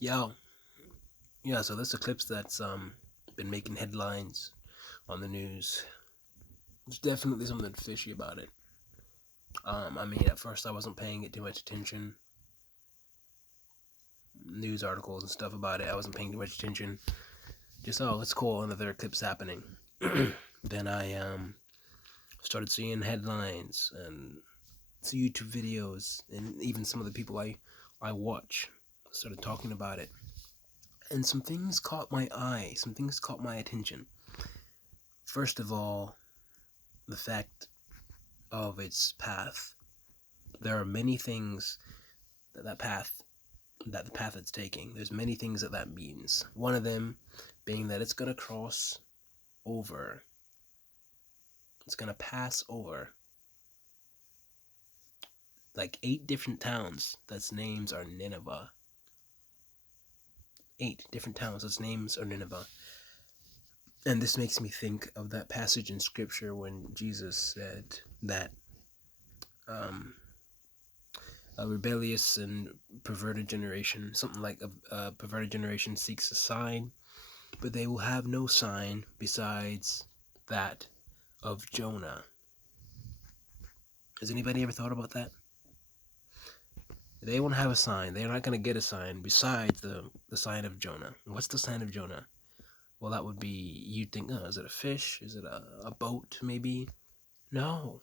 Yeah, yeah. So this eclipse that's been making headlines on the news. There's definitely something fishy about it. I mean, at first I wasn't paying it too much attention. News articles and stuff about it, I wasn't paying too much attention. Just it's cool, another eclipse happening. Then I started seeing headlines and YouTube videos, and even some of the people I watch started talking about it. And some things caught my eye. Some things caught my attention. First of all, the fact of its path. There are many things that path that the path it's taking. There's many things that means. One of them being that it's gonna cross over. It's gonna pass over like 8 different towns that's names are Nineveh. 8 different towns that's names are Nineveh. And this makes me think of that passage in scripture when Jesus said that um, a rebellious and perverted generation, something like a perverted generation seeks a sign, but they will have no sign besides that of Jonah. Has anybody ever thought about that? They won't have a sign. They're not going to get a sign besides the sign of Jonah. What's the sign of Jonah? Well, that would be, you'd think, oh, is it a fish? Is it a boat, maybe? No.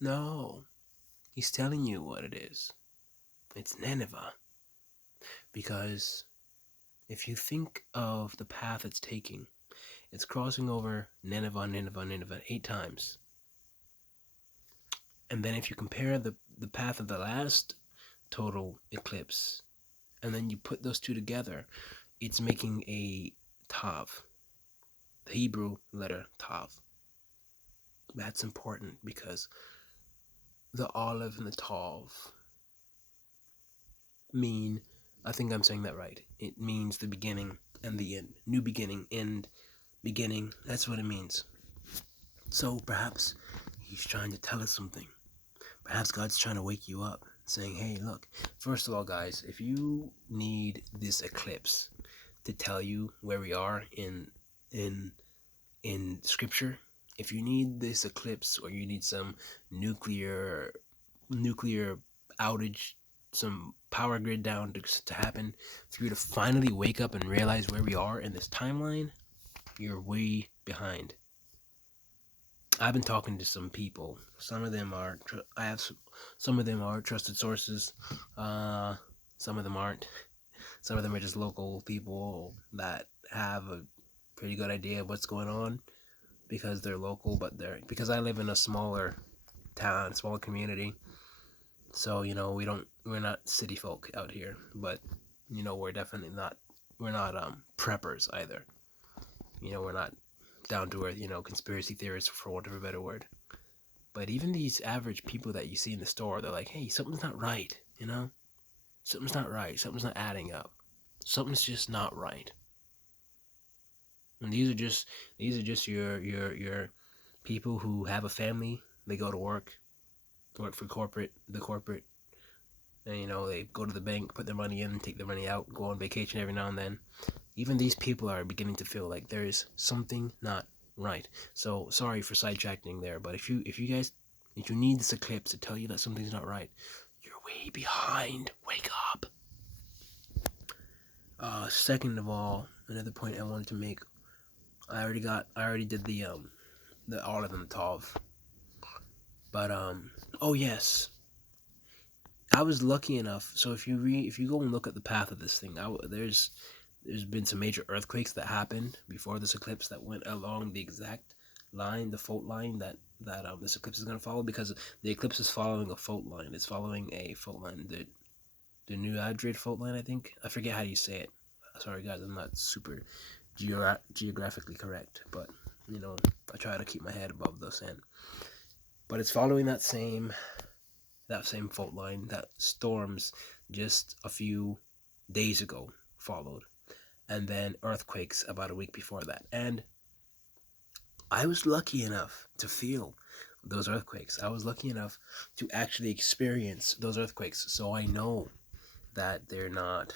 No. He's telling you what it is. It's Nineveh. Because if you think of the path it's taking, it's crossing over Nineveh, Nineveh, Nineveh 8 times. And then if you compare the path of the last total eclipse, and then you put those two together, it's making a Tav, the Hebrew letter Tav. That's important because the olive and the Tav mean, I think I'm saying that right, it means the beginning and the end. New beginning, end, beginning, that's what it means. So perhaps he's trying to tell us something. Perhaps God's trying to wake you up, saying, hey, look, first of all, guys, if you need this eclipse to tell you where we are in scripture, if you need this eclipse or you need some nuclear outage, some power grid down to happen for you to finally wake up and realize where we are in this timeline, you're way behind. I've been talking to some people. Some of them are some of them are trusted sources. Some of them aren't. Some of them are just local people that have a pretty good idea of what's going on because they're local, but because I live in a smaller town, smaller community. So, we're not city folk out here, but we're definitely not preppers either. We're not down to earth, conspiracy theorists for want of a better word. But even these average people that you see in the store, they're like, hey, something's not right, Something's not right. Something's not adding up. Something's just not right. And these are just your people who have a family. They go to work for the corporate, and they go to the bank, put their money in, take their money out, go on vacation every now and then. Even these people are beginning to feel like there is something not right. So sorry for sidetracking there, but if you need this eclipse to tell you that something's not right, you're way behind. Wake up. Second of all, another point I wanted to make. I already did the olive and the Tov. But oh yes, I was lucky enough. So if you go and look at the path of this thing, there's been some major earthquakes that happened before this eclipse that went along the exact line, the fault line that this eclipse is going to follow, because the eclipse is following a fault line. It's following a fault line, the New Adrid fault line, I think. I forget how you say it. Sorry guys, I'm not super geographically correct, but I try to keep my head above the sand. But it's following that same fault line that storms just a few days ago followed, and then earthquakes about a week before that. And I was lucky enough to feel those earthquakes. I was lucky enough to actually experience those earthquakes, so I know that they're not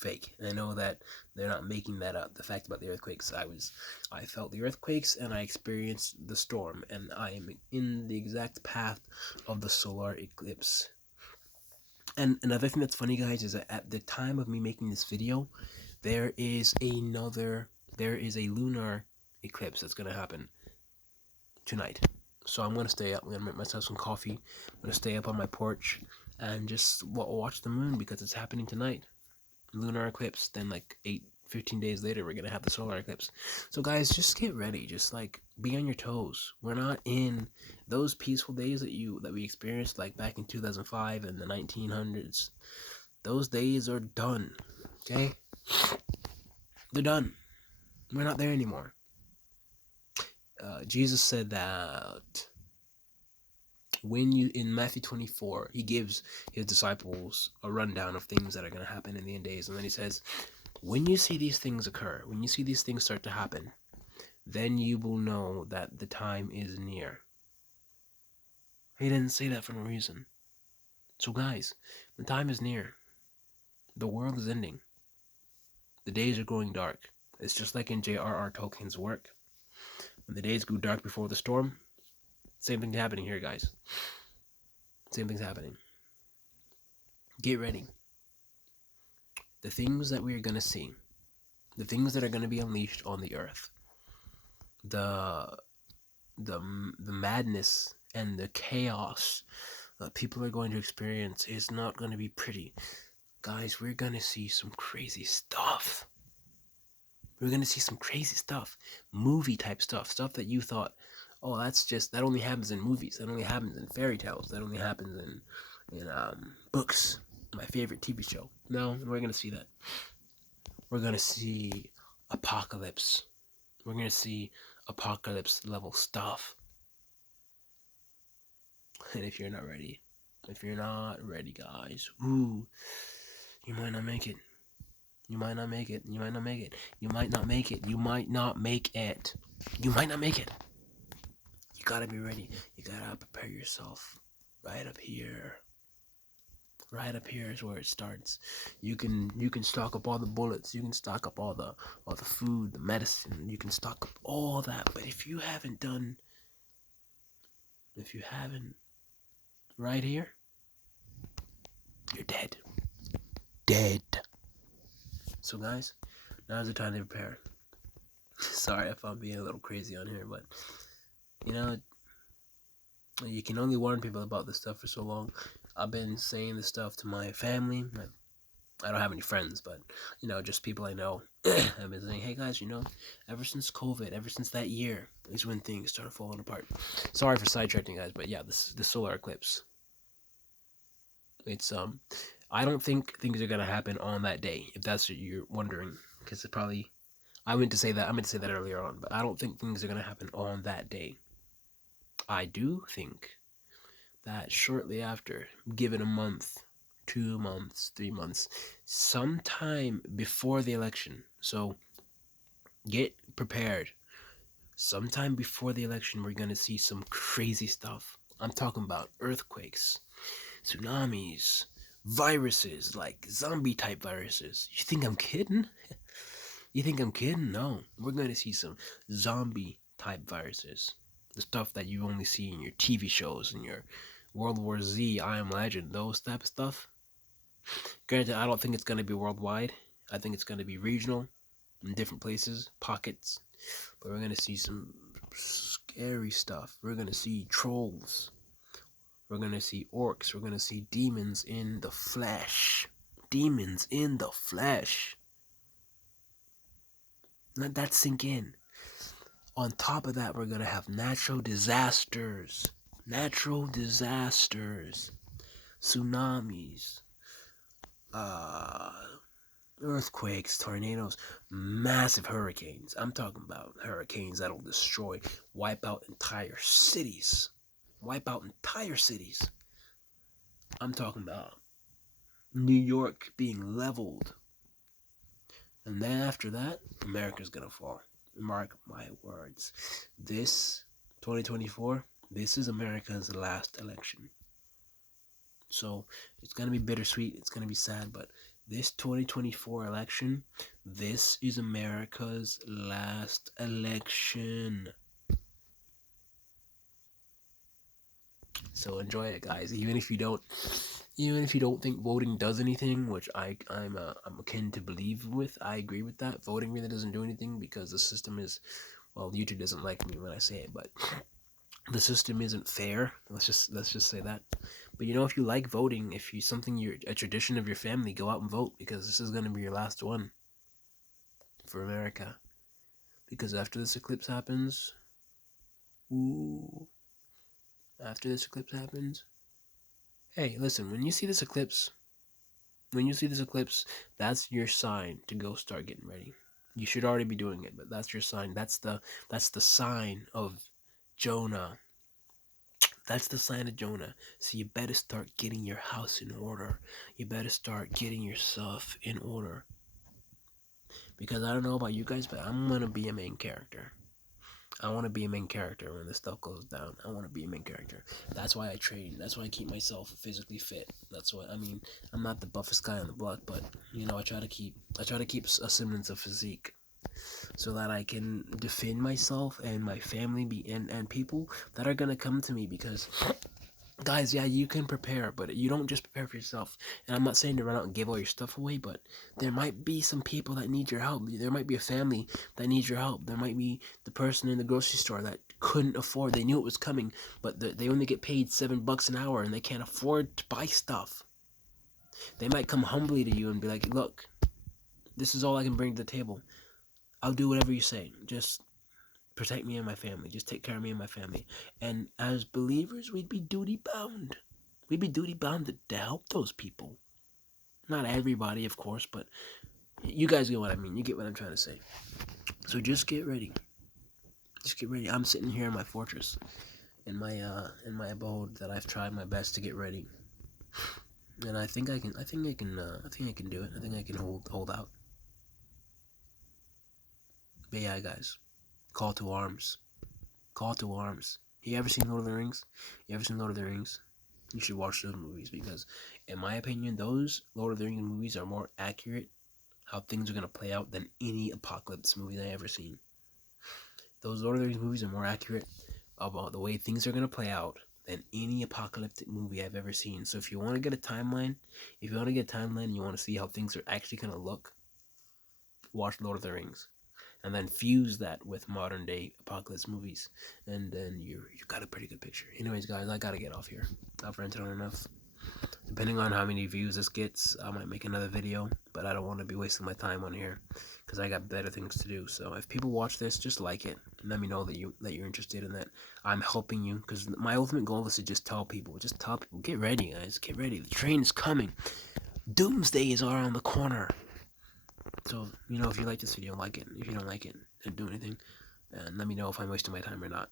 fake. And I know that they're not making that up. The fact about the earthquakes, I felt the earthquakes and I experienced the storm, and I am in the exact path of the solar eclipse. And another thing that's funny, guys, is that at the time of me making this video, there is a lunar eclipse that's gonna happen tonight. So I'm gonna stay up. I'm gonna make myself some coffee. I'm gonna stay up on my porch and just watch the moon because it's happening tonight. Lunar eclipse. Then like 15 days later, we're gonna have the solar eclipse. So guys, just get ready. Just like be on your toes. We're not in those peaceful days that we experienced like back in 2005 and the 1900s. Those days are done. Okay, they're done. We're not there anymore. Jesus said that in Matthew 24, he gives his disciples a rundown of things that are going to happen in the end days, and then he says, when you see these things occur, when you see these things start to happen, then you will know that the time is near. He didn't say that for no reason. So guys, the time is near. The world is ending. The days are growing dark. It's just like in J.R.R. Tolkien's work. When the days grew dark before the storm, same thing's happening here, guys. Same thing's happening. Get ready. The things that we are going to see, the things that are going to be unleashed on the earth, the madness and the chaos that people are going to experience is not going to be pretty. Guys, we're going to see some crazy stuff. We're going to see some crazy stuff. Movie type stuff. Stuff that you thought, oh, that only happens in movies. That only happens in fairy tales. That only happens in books. My favorite TV show. No, we're going to see that. We're going to see apocalypse. We're going to see apocalypse level stuff. And if you're not ready, guys, you might not make it. You might not make it. You might not make it. You might not make it. You might not make it. You might not make it. You gotta be ready. You gotta prepare yourself. Right up here. Right up here is where it starts. You can stock up all the bullets. You can stock up all the food, the medicine. You can stock up all that. But if you haven't right here, you're dead. Dead. So guys, now's the time to prepare. Sorry if I'm being a little crazy on here, but you can only warn people about this stuff for so long. I've been saying this stuff to my family. I don't have any friends, but just people I know. I've been saying, hey guys, ever since COVID, ever since that year, is when things started falling apart. Sorry for sidetracking, guys, but yeah, the solar eclipse. It's I don't think things are gonna happen on that day, if that's what you're wondering, because I meant to say that earlier on, but I don't think things are gonna happen on that day. I do think that shortly after, given a month, 2 months, 3 months, sometime before the election, so get prepared. Sometime before the election, we're gonna see some crazy stuff. I'm talking about earthquakes, tsunamis, viruses, like zombie type viruses. You think I'm kidding? No, we're gonna see some zombie type viruses. The stuff that you only see in your TV shows and your World War Z, I Am Legend, those type of stuff. Granted, I don't think it's gonna be worldwide. I think it's gonna be regional in different places, pockets. But we're gonna see some scary stuff. We're gonna see trolls. We're gonna see orcs. We're gonna see demons in the flesh. Demons in the flesh. Let that sink in. On top of that, we're gonna have natural disasters. Tsunamis. Earthquakes, tornadoes, massive hurricanes. I'm talking about hurricanes that'll wipe out entire cities. I'm talking about New York being leveled. And then after that, America's gonna fall. Mark my words. This 2024, this is America's last election. So it's gonna be bittersweet. It's gonna be sad, but this 2024 election, this is America's last election. So enjoy it, guys. Even if you don't think voting does anything, which I'm akin to believe with, I agree with that. Voting really doesn't do anything because the system is, well, YouTube doesn't like me when I say it, but the system isn't fair. Let's just say that. But if you like voting, if you something you're a tradition of your family, go out and vote because this is gonna be your last one for America. Because after this eclipse happens, ooh, after this eclipse happens, hey, listen, when you see this eclipse, that's your sign to go start getting ready. You should already be doing it, but that's your sign. That's the sign of Jonah. That's the sign of Jonah. So you better start getting your house in order. You better start getting your stuff in order. Because I don't know about you guys, but I'm gonna be a main character. I want to be a main character when this stuff goes down. I want to be a main character. That's why I train. That's why I keep myself physically fit. That's what I mean. I'm not the buffest guy on the block, but I try to keep a semblance of physique so that I can defend myself and my family and people that are gonna come to me because guys, yeah, you can prepare, but you don't just prepare for yourself. And I'm not saying to run out and give all your stuff away, but there might be some people that need your help. There might be a family that needs your help. There might be the person in the grocery store that couldn't afford. They knew it was coming, but they only get paid $7 an hour and they can't afford to buy stuff. They might come humbly to you and be like, "Look, this is all I can bring to the table. I'll do whatever you say. Just protect me and my family. Just take care of me and my family." And as believers, we'd be duty bound. We'd be duty bound to help those people. Not everybody, of course, but you guys get what I mean. You get what I'm trying to say. So just get ready. Just get ready. I'm sitting here in my fortress, in my abode that I've tried my best to get ready, and I think I can. I think I can. I think I can do it. I think I can hold out. But yeah, guys, call to arms. Call to arms. You ever seen Lord of the Rings? You ever seen Lord of the Rings? You should watch those movies because, in my opinion, those Lord of the Rings movies are more accurate how things are going to play out than any apocalypse movie I ever seen. Those Lord of the Rings movies are more accurate about the way things are going to play out than any apocalyptic movie I've ever seen. So if you want to get a timeline, you want to see how things are actually going to look, watch Lord of the Rings. And then fuse that with modern day apocalypse movies, and then you got a pretty good picture. Anyways, guys, I gotta get off here. I've ranted on enough. Depending on how many views this gets, I might make another video, but I don't want to be wasting my time on here because I got better things to do. So if people watch this, just like it and let me know that you're interested in that. I'm helping you because my ultimate goal is to just tell people, get ready, guys, get ready. The train is coming. Doomsday is around the corner. So, if you like this video, like it. If you don't like it, don't do anything. And let me know if I'm wasting my time or not.